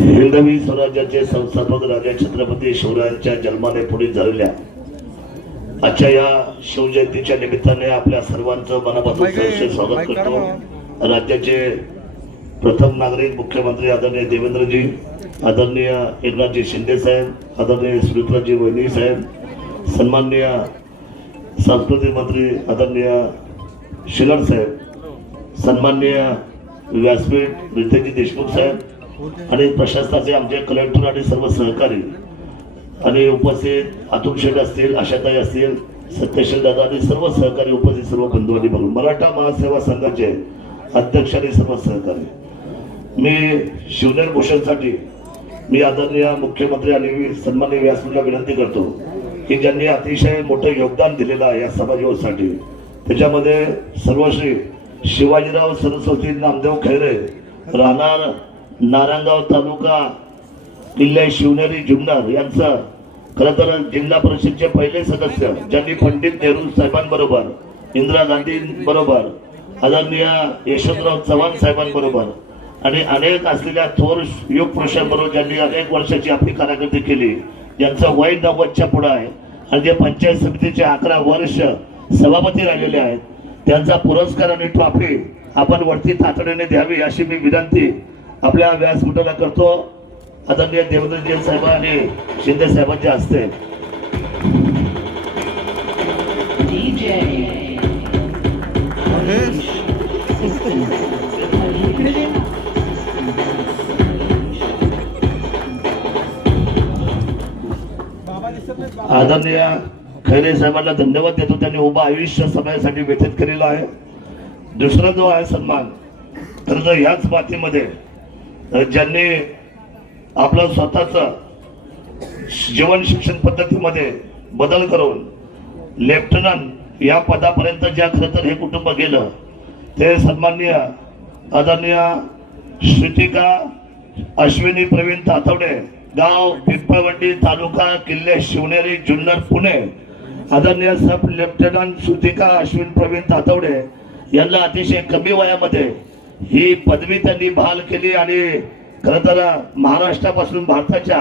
हिंदवी स्वराज्याचे संस्थापक राजा छत्रपती शिवरायांच्या जन्माने पुढे झालेल्या आजच्या या शिवजयंतीच्या निमित्ताने आपल्या सर्वांचं मनापासून सहर्ष स्वागत करतो। राज्याचे प्रथम नागरिक मुख्यमंत्री आदरणीय देवेंद्रजी, आदरणीय एकनाथजी शिंदे साहेब, आदरणीय सुमित्राजी वहिनी साहेब, सन्माननीय सांस्कृतिक मंत्री आदरणीय शिलर साहेब, सन्माननीय व्यासपीठ रितेशजी देशमुख साहेब आणि प्रशासनाचे आमचे कलेक्टर आणि सर्व सहकारी आणि उपस्थित अतुल शेठ असतील, आशाताई असतील, सत्यशील दादा आणि सर्व सहकारी उपस्थित सर्व बंधू आणि भगिनी, मराठा महासेवा संघाचे अध्यक्ष आणि सर्व सहकारी, मी शिवनेर भूषणसाठी मी आदरणीय मुख्यमंत्री आणि सन्माननीय व्यासपीठला विनंती करतो की ज्यांनी अतिशय मोठं योगदान दिलेलं आहे या समाजासाठी, त्याच्यामध्ये सर्वश्री शिवाजीराव सरस्वती नामदेव खैरे, राहणार नारायणगाव तालुका, किल्ले शिवनेरी जुन्नर यांचं खरं तर जिल्हा परिषदचे पहिले सदस्य, ज्यांनी पंडित नेहरू साहेबांबरोबर, इंदिरा गांधींबरोबर, आदरणीय यशवंतराव चव्हाण साहेबांबरोबर आणि अनेक असलेल्या थोर युग पुरुषांबरोबर ज्यांनी अनेक वर्षाची आपली कारकिर्दी केली, ज्यांचं वय 90च्या पुढे आहे आणि जे पंचायत समितीचे 11 वर्ष सभापती राहिलेले आहेत, त्यांचा पुरस्कार आणि ट्रॉफी आपण वरती तातडीने द्यावी अशी मी विनंती आपल्या व्यासपीठाला करतो। आदरणीय देवेंद्रजी साहेब आणि शिंदे साहेबांच्या हस्ते आदरणीय खैरे साहेबांना धन्यवाद देतो, त्यांनी उभं आयुष्य समाजासाठी व्यतीत केलेलं आहे। दुसरा जो आहे सन्मान, तर ह्याच मातीमध्ये ज्यांनी आपलं स्वतःचं जीवन शिक्षण पद्धतीमध्ये बदल करून लेफ्टनंट या पदापर्यंत ज्या खरं तर हे कुटुंब गेलं, ते सन्माननीय आदरणीय श्रुतिका अश्विनी प्रवीण तातवडे, गाव पिंपळवंडी, तालुका किल्ले शिवनेरी जुन्नर पुणे, आदरणीय सब लेफ्टनंट श्रुतिका अश्विनी प्रवीण तातवडे यांना अतिशय कमी वयामध्ये ही पदवी त्यांनी बहाल केली आणि खरं तर महाराष्ट्रापासून भारताच्या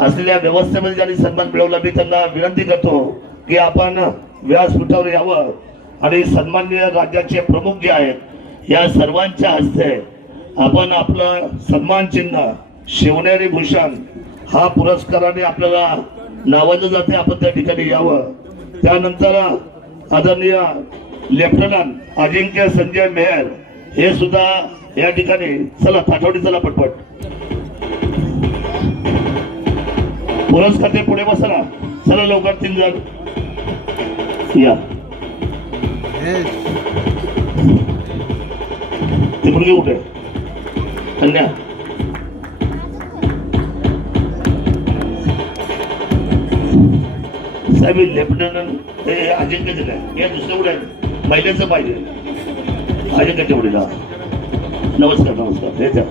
असलेल्या व्यवस्थेमध्ये ज्यांनी सन्मान मिळवला, मी त्यांना विनंती करतो की आपण व्यासपीठावर यावं आणि सन्माननीय राज्याचे प्रमुख जे आहेत या सर्वांच्या हस्ते आपण आपलं सन्मान चिन्ह शिवनेरी भूषण हा पुरस्काराने आपल्याला नावाजलं जाते, आपण त्या ठिकाणी यावं। त्यानंतर आदरणीय लेफ्टनंट अजिंक्य संजय मेहर हे सुद्धा या ठिकाणी, चला ताठवडी, चला पटपट पुरस्कार ते पुढे बसा ना, चला लवकर 3 जण या, ते मुलगी कुठे कन्या, साहेब लेफ्टनंट हे अजिंक्य दिलंय, या दुसऱ्या कुठे महिलेचं पाहिजे, अजिंक्यच्या पुढे नमस्कार नमस्कार, हे द्या।